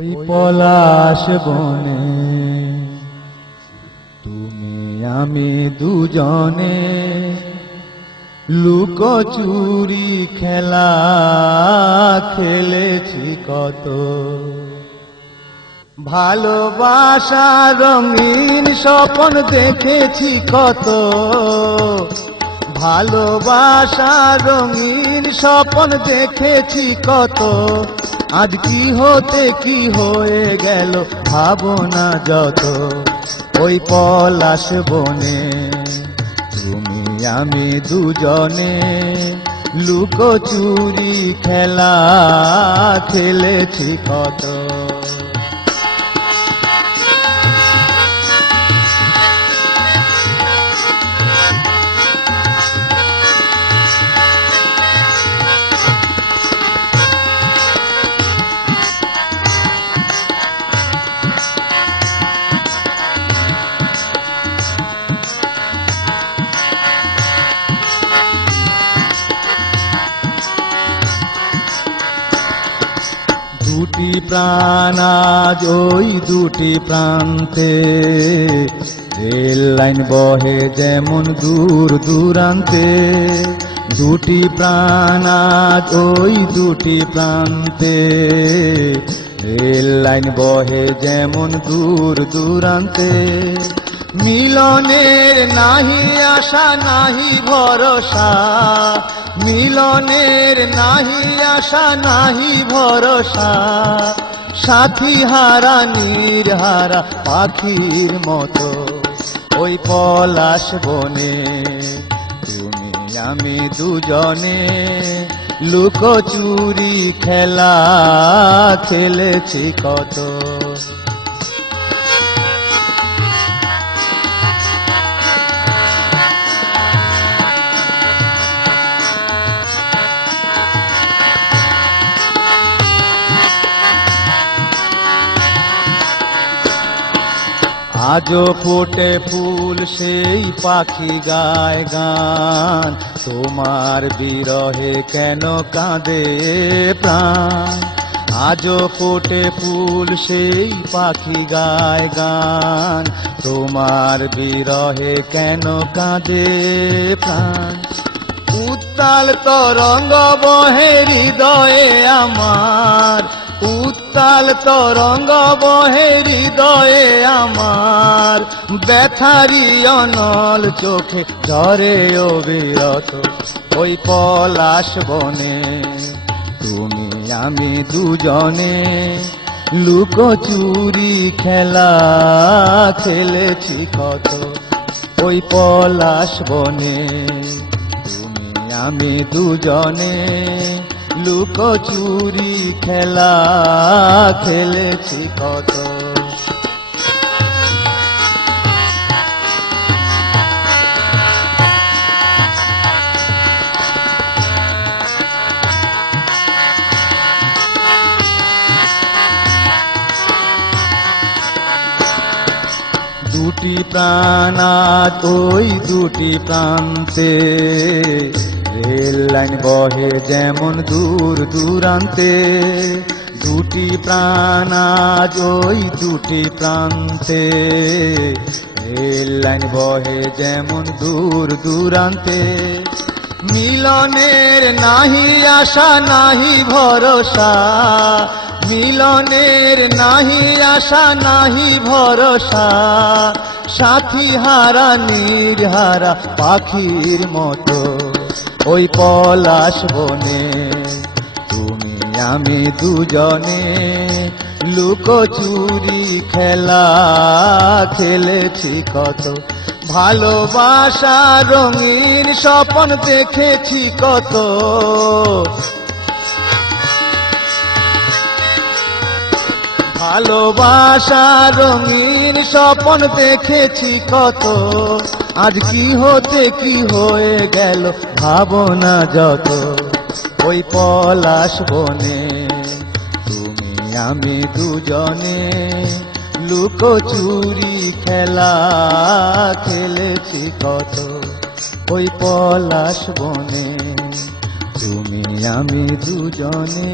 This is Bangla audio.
ওই পলাশ বনে। তুমি আমি দুজনে লুকোচুরি খেলা খেলেছি কত। ভালোবাসা রঙিন স্বপন দেখেছি কত। ভালোবাসা রঙিন স্বপন দেখেছি কত। আজ কি হতে কি হয়ে গেল ভাবনা যত। ওই পলাশ বনে তুমি, আমি দুজনে লুকো লুকোচুরি খেলা খেলেছি কত। দুটি প্রাণ, আজ ওই দুটি প্রান্তে। রেল লাইন বহে যেমন দূর দূরান্তে। দুটি প্রাণ, আজ ওই দুটি প্রান্তে। রেল লাইন বহে যেমন দূর দূরান্তে। মিলনের নাহি আশা, নাহি ভরসা। মিলনের নাহি আশা, নাহি ভরসা। সাথী হারা, নির্হারা পাখির মতো। ওই পলাশ বনে তুমি, আমি দুজনে লুকোচুরি খেলা খেলেছি কত। আজও ফোটে ফুল সেই পাখি গায় গান। তোমার বিরহে কেন কাঁদে প্রাণ? আজও ফোটে ফুল সেই পাখি গায় গান। তোমার বিরহে কেন কাঁদে প্রাণ? উত্তাল তরঙ্গ বহে হৃদয়ে আমার। উত্তাল তরঙ্গ বহে হৃদয়ে আমার। ব্যথারি অনল চোখে ঝরে অবিরত ওই পলাশ বনে তুমি, আমি দুজনে লুকোচুরি খেলা খেলেছি কত। ওই পলাশ বনে তুমি, আমি দুজনে লুকোচুরি খেলা খেলেছি কত। দুটি প্রাণ ওই দুটি প্রান্তে লাইন বহে যেমন দূর দূরান্তে, দুটি প্রাণ আজ ওই দুটি প্রান্তে। রেল লাইন বহে যেমন দূর দূরান্তে, মিলনের নাহি আশা, নাহি ভরসা। মিলনের নাহি আশা, নাহি ভরসা। সাথী হারা, নির্হারা পাখির মতো। ওই পলাশ বনে, তুমি আমি দুজনে লুকোচুরি খেলা খেলেছি কত। ভালোবাসা রঙিন স্বপন দেখেছি কত। ভালোবাসা রঙিন স্বপন দেখেছি কত। আজ কি হতে কি হয়ে গেল ভাবনা যত। ওই পলাশ বনে তুমি, আমি দুজনে লুকোচুরি খেলা খেলেছি কত। ওই পলাশ বনে তুমি, আমি দুজনে